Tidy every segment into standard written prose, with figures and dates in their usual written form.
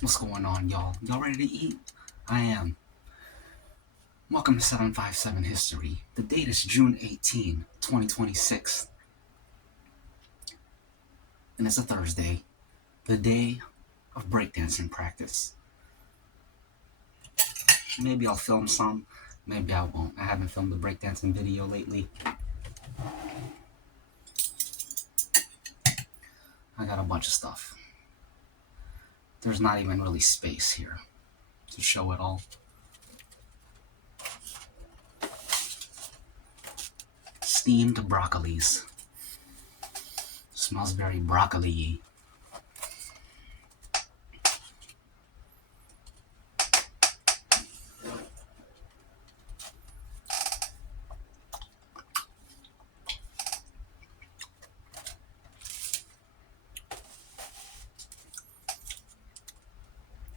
What's going on, y'all? Y'all ready to eat? I am. Welcome to 757 History. The date is June 18, 2026, and it's a Thursday, the day of breakdancing practice. Maybe I'll film some, maybe I won't. I haven't filmed a breakdancing video lately. I got a bunch of stuff. There's not even really space here to show it all. Steamed broccolis. Smells very broccoli-y.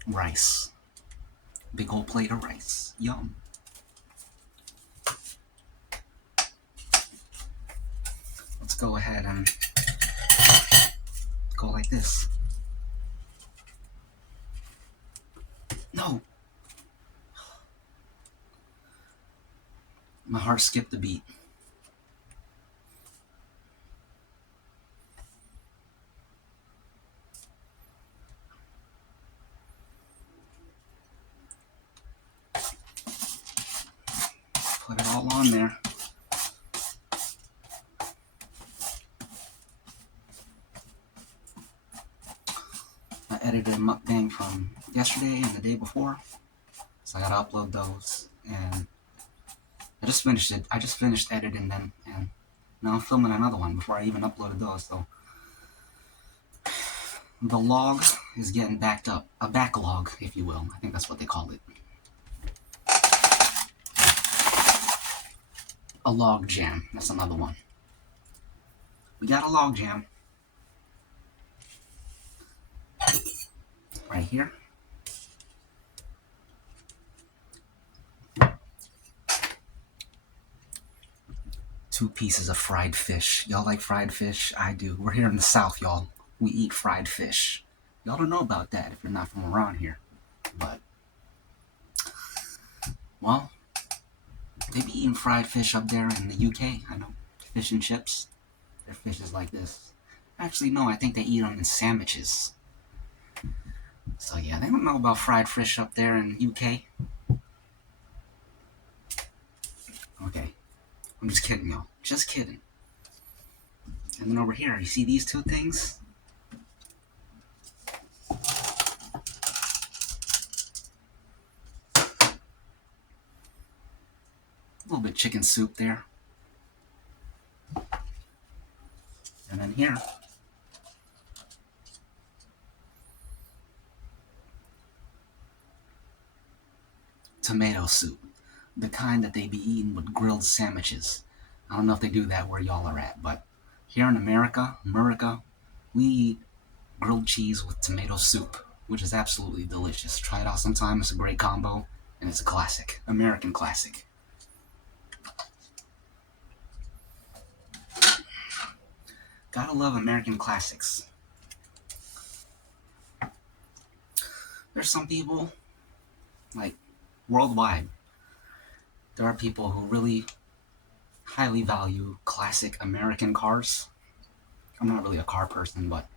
Rice. Big old plate of rice. Yum. Let's go ahead and go like this. No! My heart skipped a beat. Put it all on there. I edited a mukbang from yesterday and the day before, so I gotta upload those, and I just finished it. I just finished editing them, and now I'm filming another one before I even uploaded those, so the log is getting backed up. A backlog, if you will. I think that's what they call it. A log jam. That's another one. We got a log jam. Right here. Two pieces of fried fish. Y'all like fried fish? I do. We're here in the South, y'all. We eat fried fish. Y'all don't know about that if you're not from around here. But, well, they be eating fried fish up there in the UK. I know. Fish and chips. Their fish is like this. Actually, no, I think they eat them in sandwiches. So yeah, they don't know about fried fish up there in UK. Okay. I'm just kidding, y'all. Just kidding. And then over here, you see these two things? A little bit chicken soup there. And then here, tomato soup. The kind that they be eating with grilled sandwiches. I don't know if they do that where y'all are at, but here in America, we eat grilled cheese with tomato soup, which is absolutely delicious. Try it out sometime. It's a great combo, and it's a classic. American classic. Gotta love American classics. There's some people, like, worldwide, there are people who really highly value classic American cars. I'm not really a car person, but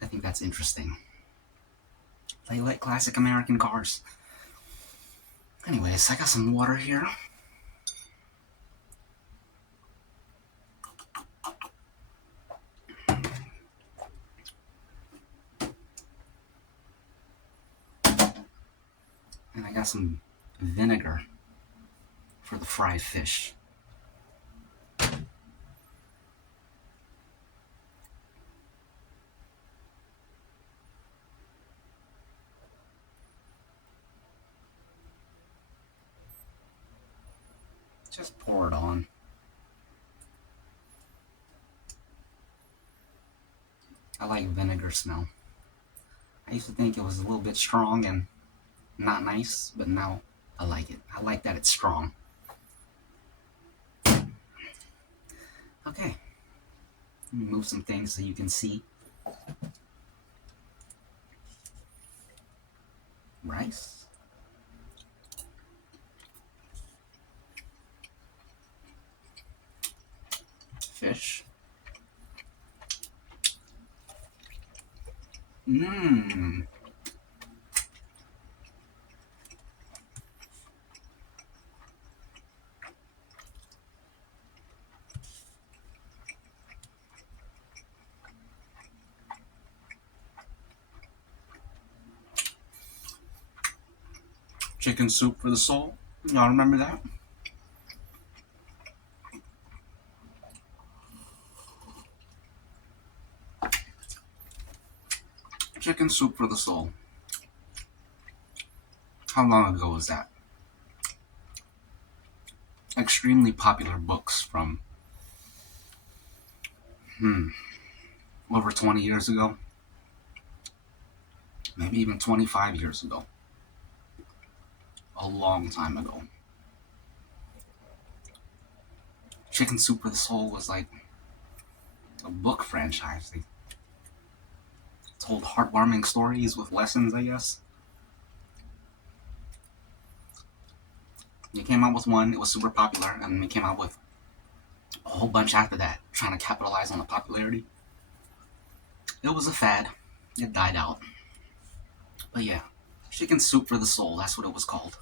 I think that's interesting. They like classic American cars. Anyways, I got some water here. And I got some vinegar for the fried fish. Just pour it on. I like vinegar smell. I used to think it was a little bit strong and not nice, but now I like it. I like that it's strong. Okay. Let me move some things so you can see. Rice. Fish. Mmm. Chicken soup for the soul. Y'all remember that? Chicken soup for the soul. How long ago was that? Extremely popular books from over 20 years ago, maybe even 25 years ago. A long time ago. Chicken Soup for the Soul was like a book franchise. They told heartwarming stories with lessons, I guess. They came out with one, it was super popular, and then they came out with a whole bunch after that, trying to capitalize on the popularity. It was a fad. It died out. But yeah, Chicken Soup for the Soul, that's what it was called.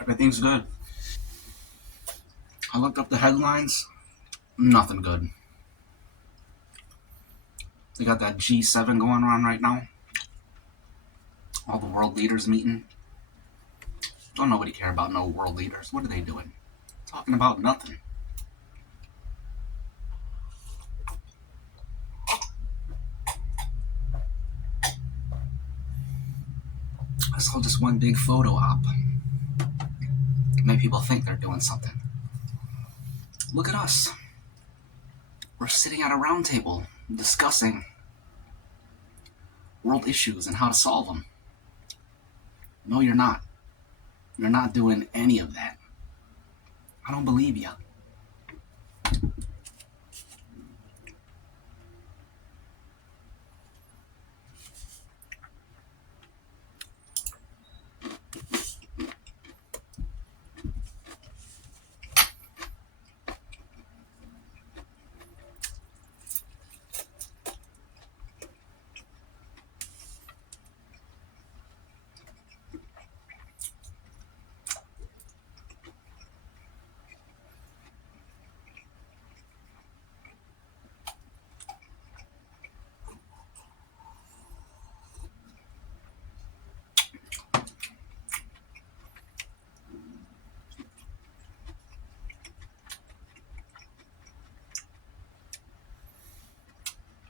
Everything's good. I looked up the headlines. Nothing good. They got that G7 going on right now. All the world leaders meeting. Don't nobody care about no world leaders. What are they doing? Talking about nothing. It's all just one big photo op. Make people think they're doing something. Look at us. We're sitting at a round table discussing world issues and how to solve them. No, you're not. You're not doing any of that. I don't believe you.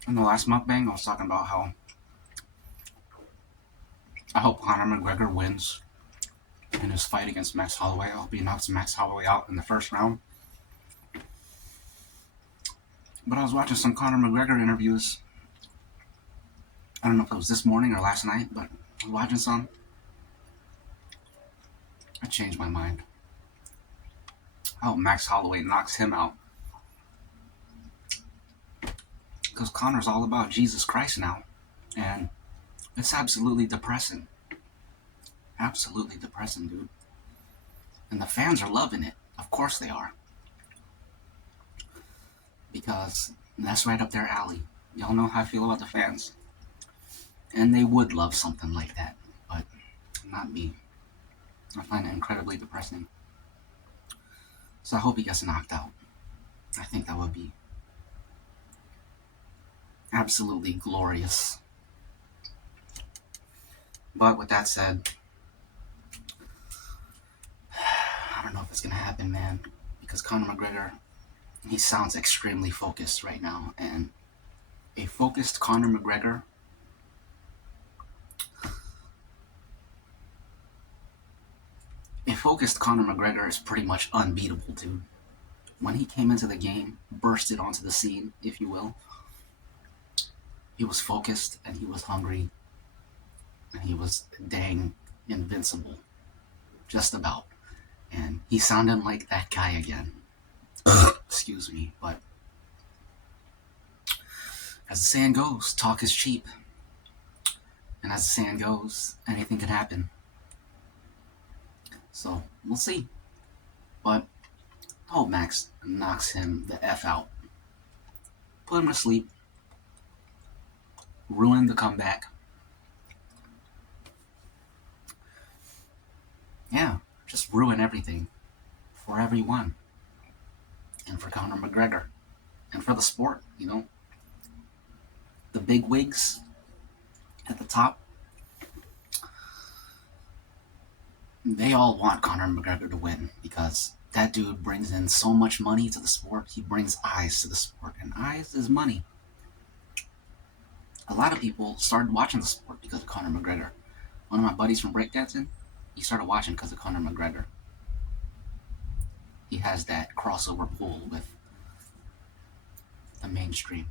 In the last mukbang, I was talking about how I hope Conor McGregor wins in his fight against Max Holloway. I hope he knocks Max Holloway out in the first round. But I was watching some Conor McGregor interviews. I don't know if it was this morning or last night, but I was watching some. I changed my mind. I hope Max Holloway knocks him out. Because Conor's all about Jesus Christ now. And it's absolutely depressing. Absolutely depressing, dude. And the fans are loving it. Of course they are. Because that's right up their alley. Y'all know how I feel about the fans. And they would love something like that. But not me. I find it incredibly depressing. So I hope he gets knocked out. I think that would be absolutely glorious. But with that said, I don't know if it's gonna happen, man. Because Conor McGregor, he sounds extremely focused right now, and a focused Conor McGregor is pretty much unbeatable, dude. When he came into the game, bursted onto the scene, if you will, he was focused and he was hungry and he was dang invincible, just about. And he sounded like that guy again. Excuse me, but as the saying goes, talk is cheap. And as the saying goes, anything can happen. So, we'll see. But I hope Max knocks him the F out. Put him to sleep. Ruin the comeback. Yeah, just ruin everything. For everyone. And for Conor McGregor. And for the sport, you know. The big wigs at the top. They all want Conor McGregor to win because that dude brings in so much money to the sport. He brings eyes to the sport, and eyes is money. A lot of people started watching the sport because of Conor McGregor. One of my buddies from breakdancing, he started watching because of Conor McGregor. He has that crossover pull with the mainstream.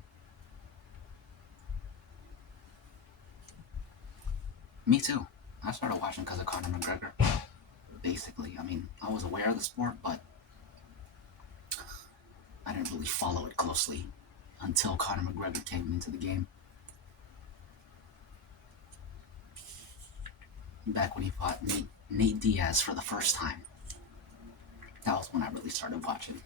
Me too. I started watching because of Conor McGregor. Basically, I mean, I was aware of the sport, but I didn't really follow it closely until Conor McGregor came into the game. Back when he fought Nate Diaz for the first time. That was when I really started watching.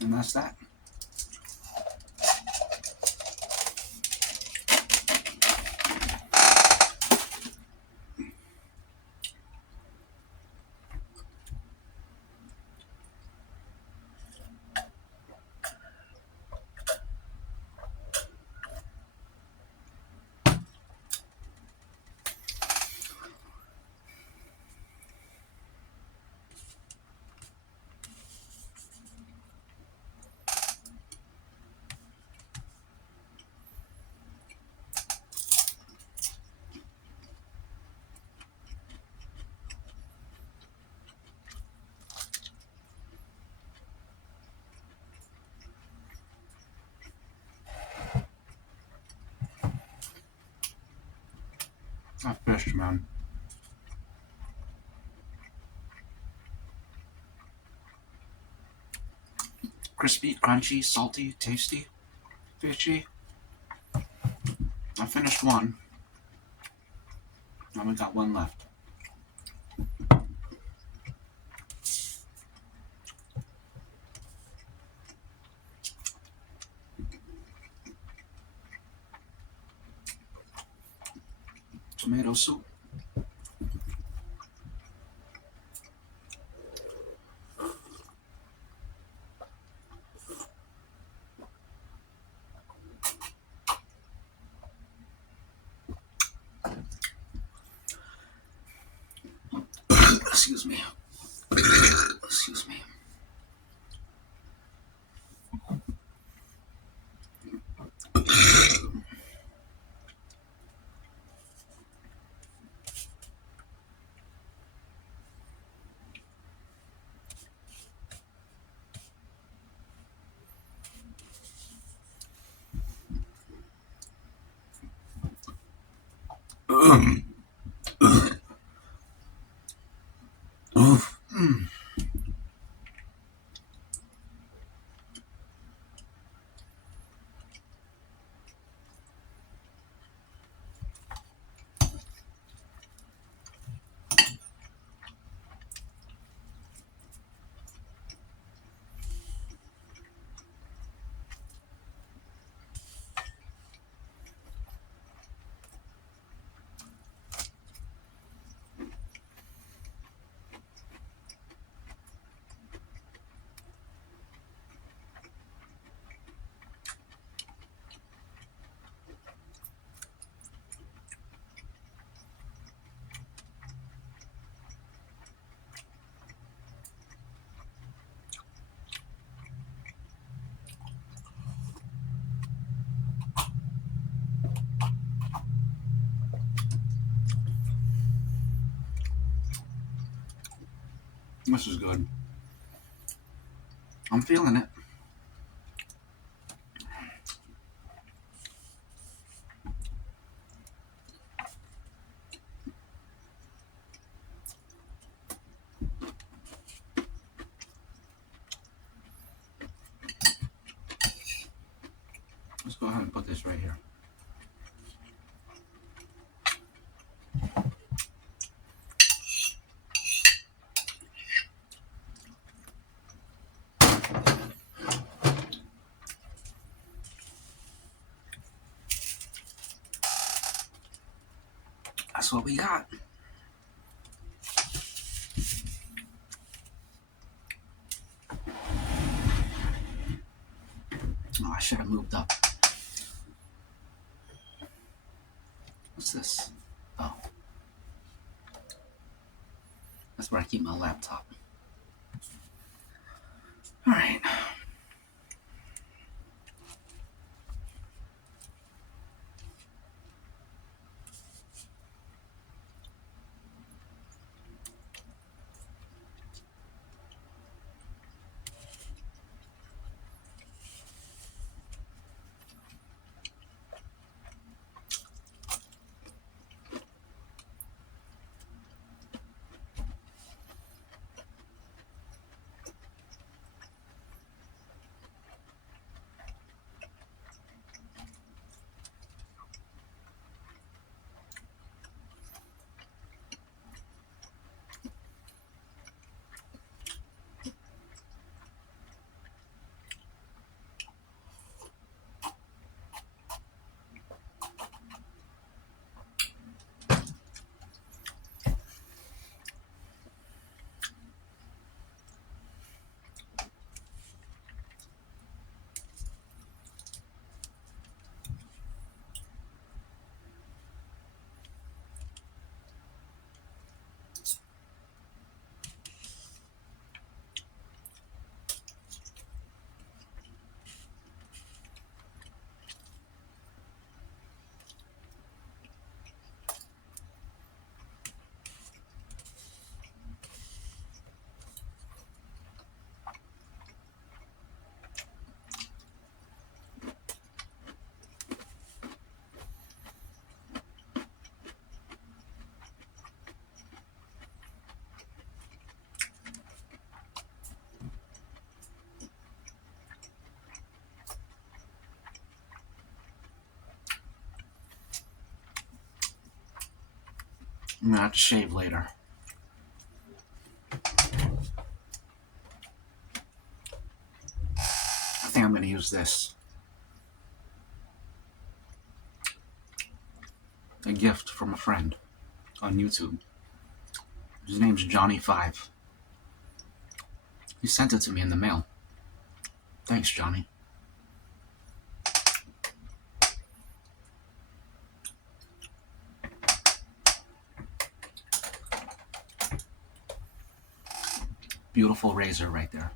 And that's that. I fished, man. Crispy, crunchy, salty, tasty, fishy. I finished one. I only got one left. tomato soup. Excuse me. Excuse me. This is good. I'm feeling it. Let's go ahead and put this right here. That's what we got. Oh, I should have moved up. What's this? Oh. That's where I keep my laptop. All right. I'm gonna have to shave later. I think I'm gonna use this. A gift from a friend. on YouTube. His name's Johnny5. He sent it to me in the mail. Thanks, Johnny. Beautiful razor right there.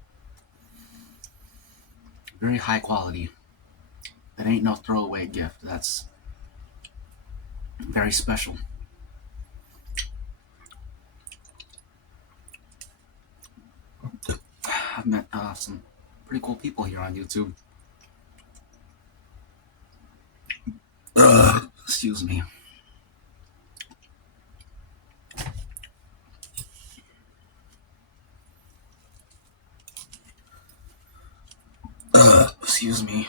Very high quality. That ain't no throwaway gift. That's very special. I've met some pretty cool people here on YouTube. Excuse me. Excuse me.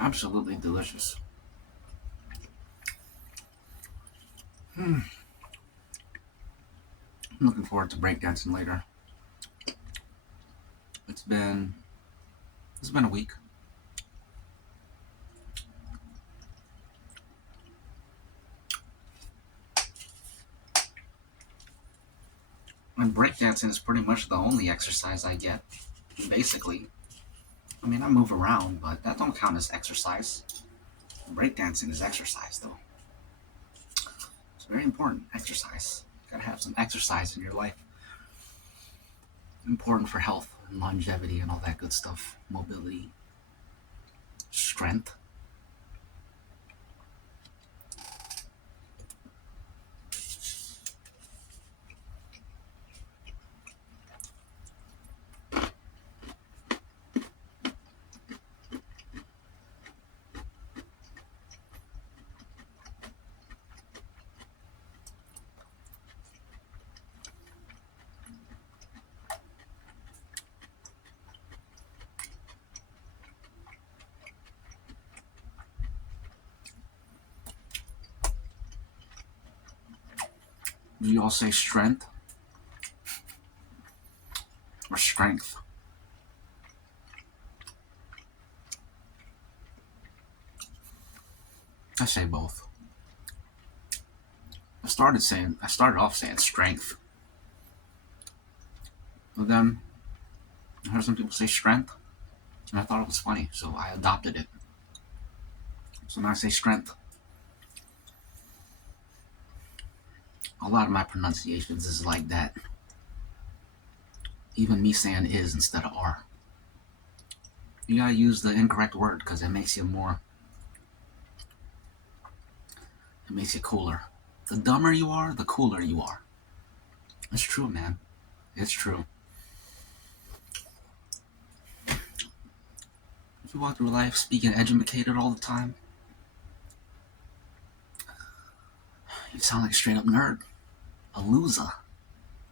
Absolutely delicious. I'm looking forward to breakdancing later. It's been a week. And breakdancing is pretty much the only exercise I get. Basically. I mean, I move around, but that don't count as exercise. Breakdancing is exercise, though. It's very important. Exercise. You gotta have some exercise in your life. Important for health and longevity and all that good stuff. Mobility. Strength. Do you all say strength? Or strength? I say both. I started off saying strength. But then I heard some people say strength, and I thought it was funny, so I adopted it. So now I say strength. A lot of my pronunciations is like that. Even me saying is instead of are. You gotta use the incorrect word because it makes you cooler. The dumber you are, the cooler you are. It's true, man. It's true. If you walk through life speaking educated all the time, you sound like a straight up nerd. A loser.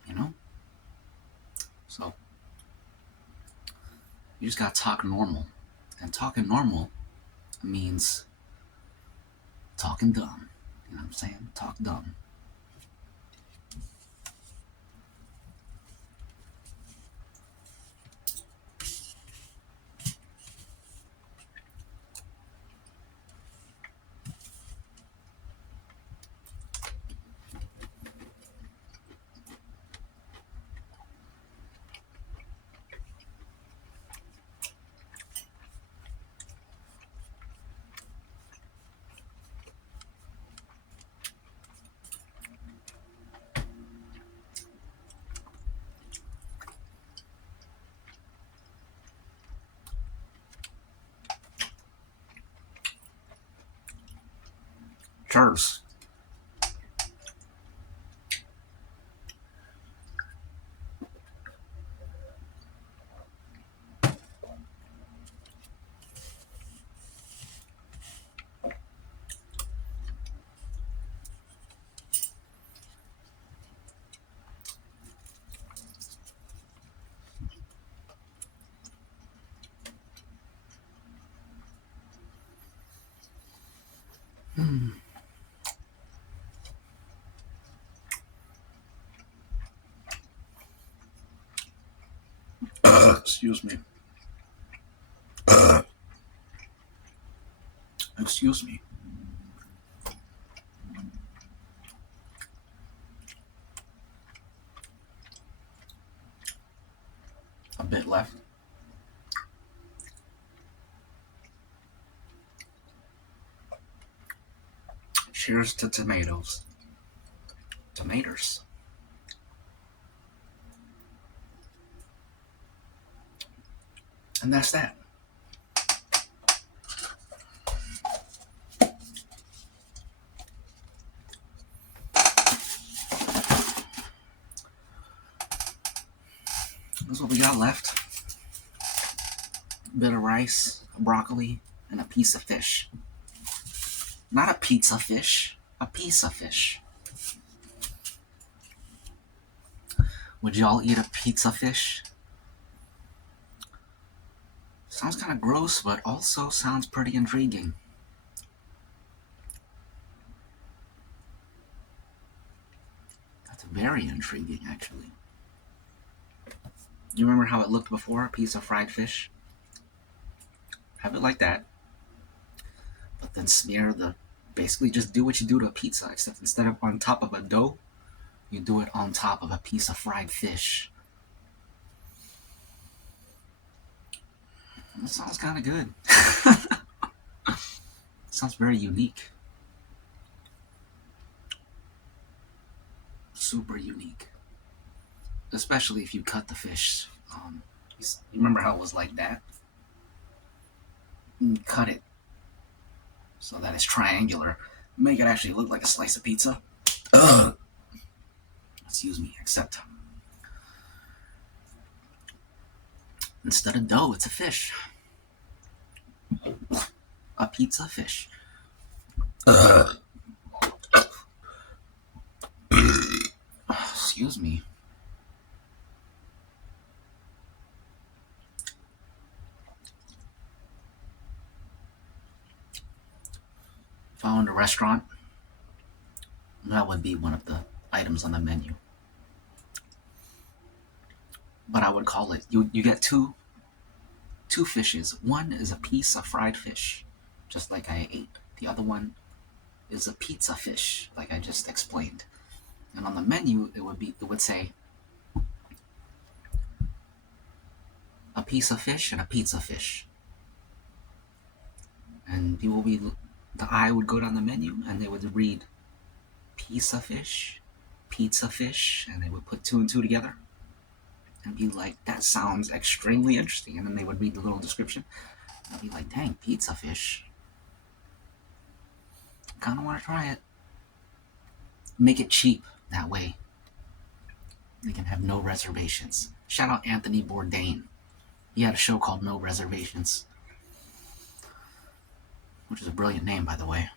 You know? So, You just gotta talk normal. And talking normal means talking dumb. You know what I'm saying? Talk dumb. Cheers. Excuse me. Excuse me. A bit left. Cheers to tomatoes. Tomatoes. And that's that. That's what we got left. A bit of rice, broccoli, and a piece of fish. Not a pizza fish, a piece of fish. Would y'all eat a pizza fish? Sounds kind of gross, but also sounds pretty intriguing. That's very intriguing, actually. You remember how it looked before, a piece of fried fish? Have it like that. But then smear basically just do what you do to a pizza, except instead of on top of a dough, you do it on top of a piece of fried fish. That sounds kind of good. Sounds very unique. Super unique. Especially if you cut the fish. You remember how it was like that? You cut it so that it's triangular. Make it actually look like a slice of pizza. Ugh. Excuse me, except instead of dough, it's a fish. A pizza fish. Excuse me. If I owned a restaurant, that would be one of the items on the menu. But I would call it, you get two fishes. One is a piece of fried fish, just like I ate. The other one is a pizza fish, like I just explained. And on the menu, it would say a piece of fish and a pizza fish. And the eye would go down the menu and they would read pizza fish, pizza fish, and they would put two and two together and be like, that sounds extremely interesting. And then they would read the little description. And I'd be like, dang, pizza fish. Kind of want to try it. Make it cheap that way. They can have no reservations. Shout out Anthony Bourdain. He had a show called No Reservations, which is a brilliant name, by the way.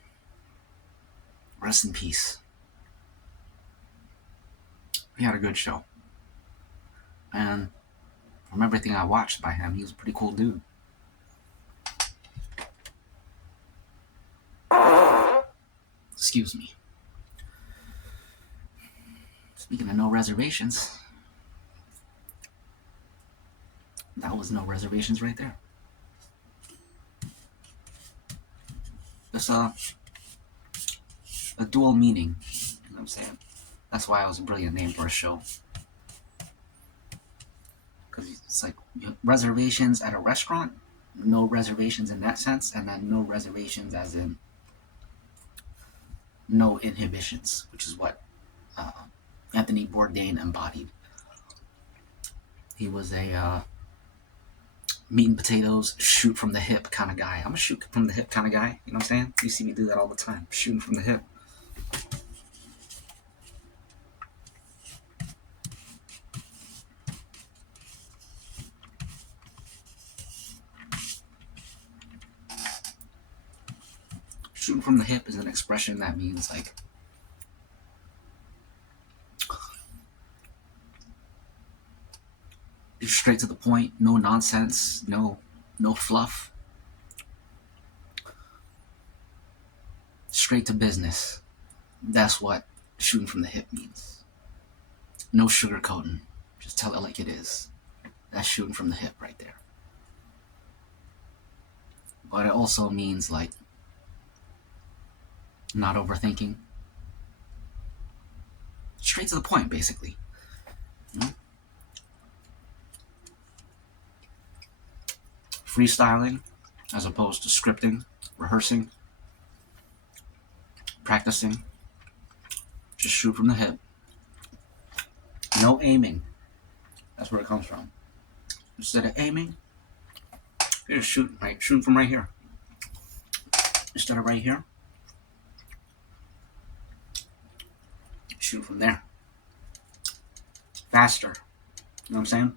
Rest in peace. He had a good show. And From everything I watched by him, he was a pretty cool dude. Excuse me. Speaking of no reservations, that was no reservations right there. It's a dual meaning. You know what I'm saying? That's why it was a brilliant name for a show. Because it's like reservations at a restaurant, no reservations in that sense, and then no reservations as in no inhibitions, which is what Anthony Bourdain embodied. He was a meat and potatoes, shoot from the hip kind of guy. I'm a shoot from the hip kind of guy. You know what I'm saying? You see me do that all the time, shooting from the hip. Shooting from the hip is an expression that means like you're straight to the point, no nonsense, no fluff. Straight to business. That's what shooting from the hip means. No sugarcoating. Just tell it like it is. That's shooting from the hip right there. But it also means like not overthinking. Straight to the point, basically. Freestyling as opposed to scripting, rehearsing, practicing. Just shoot from the hip. No aiming. That's where it comes from. Instead of aiming, you're just shooting from right here. Instead of right here, shoot from there. Faster. You know what I'm saying?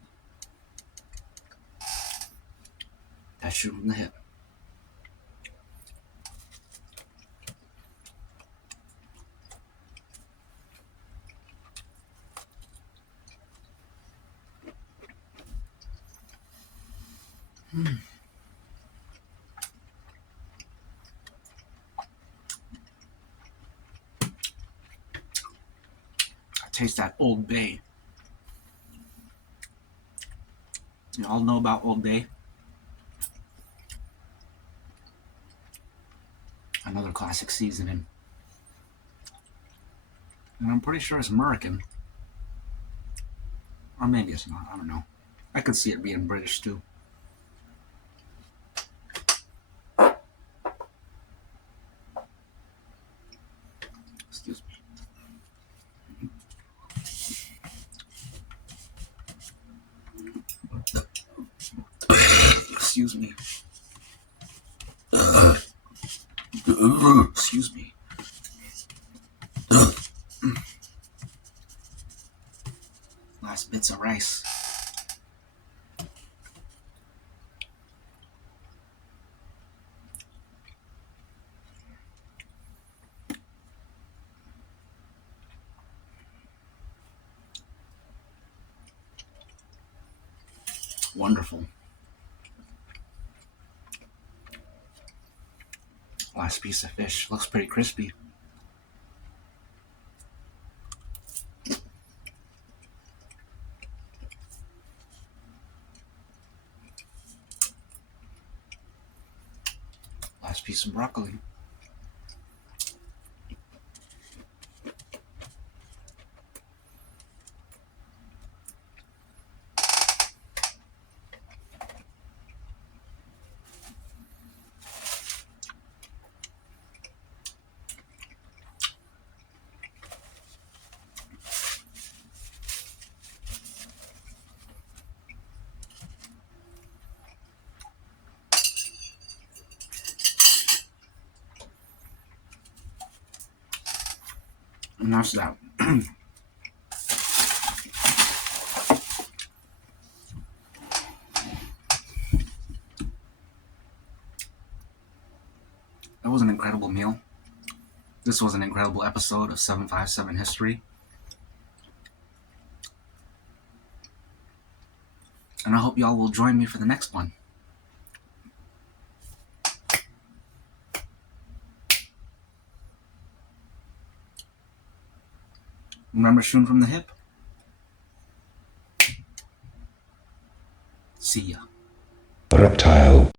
That's shooting from the hip. I taste that Old Bay. You all know about Old Bay? Another classic seasoning. And I'm pretty sure it's American. Or maybe it's not, I don't know. I could see it being British too. Excuse me. Excuse me. Excuse me. Last bits of rice. Wonderful. Last piece of fish. Looks pretty crispy. Last piece of broccoli. And that's that. That was an incredible meal. This was an incredible episode of 757 History. And I hope y'all will join me for the next one. Remember shooting from the hip? See ya. Reptile.